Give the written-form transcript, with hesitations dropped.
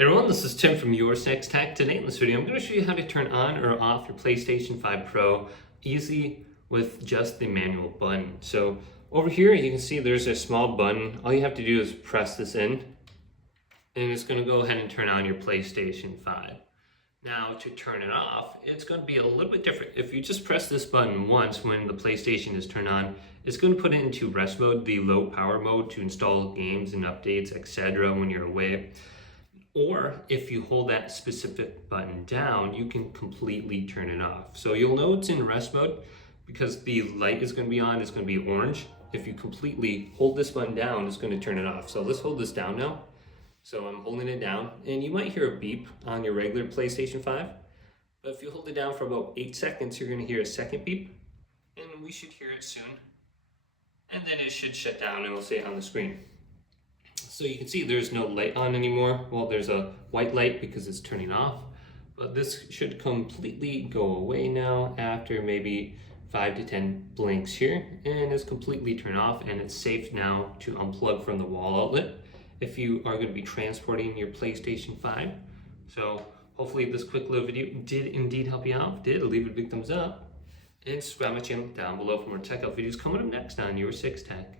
Hey everyone, this is Tim from Your Sex Tech. Today in this video, I'm going to show you how to turn on or off your PlayStation 5 Pro easy with just the manual button. So over here, you can see there's a small button. All you have to do is press this in, and it's going to go ahead and turn on your PlayStation 5. Now to turn it off, it's going to be a little bit different. If you just press this button once when the PlayStation is turned on, it's going to put it into rest mode, the low power mode, to install games and updates, etc. when you're away. Or if you hold that specific button down, you can completely turn it off. So you'll know it's in rest mode because the light is going to be on, it's going to be orange. If you completely hold this button down, it's going to turn it off. So let's hold this down now. So I'm holding it down, and you might hear a beep on your regular PlayStation 5. But if you hold it down for about 8 seconds, you're going to hear a second beep, and we should hear it soon. And then it should shut down, and it'll say it on the screen. So you can see there's no light on anymore. Well, there's a white light because it's turning off, but this should completely go away now after maybe 5 to 10 blinks here, and it's completely turned off, and it's safe now to unplug from the wall outlet if you are going to be transporting your PlayStation 5. So hopefully this quick little video did indeed help you out. If it did, leave it a big thumbs up and subscribe to my channel down below for more tech out videos coming up next on Your Six Tech.